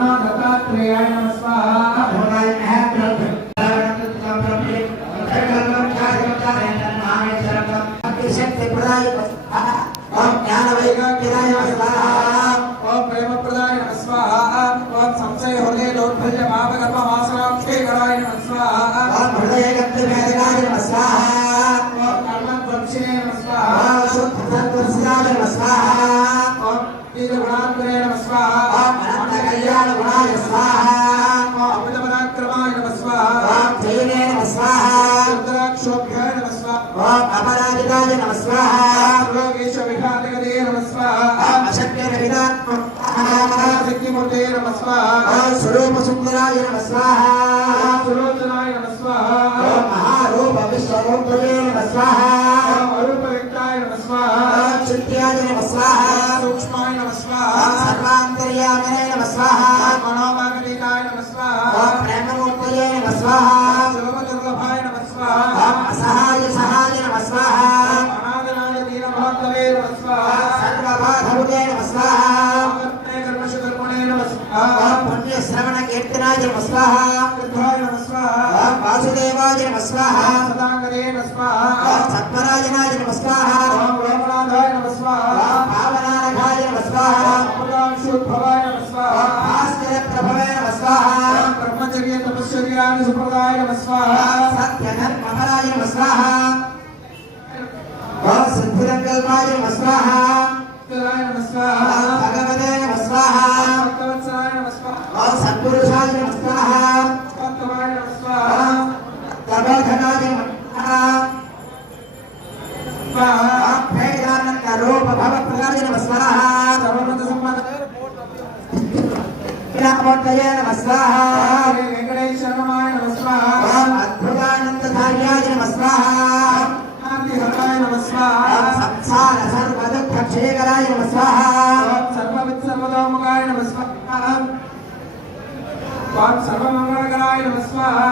दत्तात्रेयाय नमः स्वाहा भवाय शक्ति प्रदाय ओम ज्ञान वैराग्याय नमः स्वाहा ओम प्रेम प्रदाय नमः स्वाहा ओम संशय हृदय दौर्बल्य पाप कर्म वासना क्षेकराय नमः स्वाहा ओम हृदय गति वेदनाय नमः स्वाहा ओम कर्म ध्वंसिने नमः स्वाहा ओम शुद्ध सत्वस्याय नमः स्वाहा ओम वीर गुणात्मने नमः स्वाहा ओम अनंत कल्याण गुणाय स्वाहा ओम अमृत पराक्रमाय नमः स्वाहा ओम जयने नमः स्वाहा रुद्राक्षोभ्याय नमः स्वाहा ओम अपराजिताय नमः स्वाहा रोगेश विघातगते नमः स्वाहा ओम अशक्य शक्तिमूर्ते नमः स्वाहा ओम स्वरूप सुंदराय नमः स्वाहा ओम सुलोचनाय नमः स्वाहा ओम महारूप विश्वरूपाय नमः स्वाहा ओम अरूप विक्ताय नमः स्वाहा ओम चित्याय नमः स्वाहा सूक्ष्माय नमः स्वाहा सर्वांतर्यामिने नमः स्वाहा मनोभागनीताय नमः स्वाहा ओम प्रेममूर्तये नमः स्वाहा सर्वदुर्लभाय नमः स्वाहा ओम असहाय सहाय नमः स्वाहा ओम अनादनाय दीनभाग्यवे नमः स्वाहा सर्वबाधभुते नमः स्वाहा पुण्य श्रवण कीर्तनाय नमः स्वाहा कृताय नमः स्वाहा वासुदेवाय नमः स्वाहा सदांगरे नमः स्वाहा सत्परायणाय नमः स्वाहा लोकनाथाय नमः स्वाहा पावनानघाय नमः स्वाहा अमृतांशुद्भवाय नमः स्वाहा भास्कर प्रभवे नमः स्वाहा ब्रह्मचर्य तपश्चर्याणि सुप्रदाय नमः स्वाहा सत्यधर्मपराय नमः स्वाहा सिद्धिरङ्कल्पाय नमः स्वाहा नमः स्वाहा भगवते नमः स्वाहा भक्तवत्सलाय नमः स्वाहा सत्पुरुषाय नमः स्वाहा तत्त्वाय नमः स्वाहा तपोधनाय नमः स्वाहा भेदानंद रूप भव प्रदाय नमः स्वाहा सर्वमत सम्पद विनामोत्तये नमः स्वाहा वेंकटेश्वरमाय नमः स्वाहा अद्भुतानंदधार्याय नमः स्वाहा हराय नमः स्वाहा संसार सर्व दुःख क्षेकराय नमः स्वाहा सर्वविद सर्वतोमुखाय नमः स्वाहा सर्वमंगलकराय नमः स्वाहा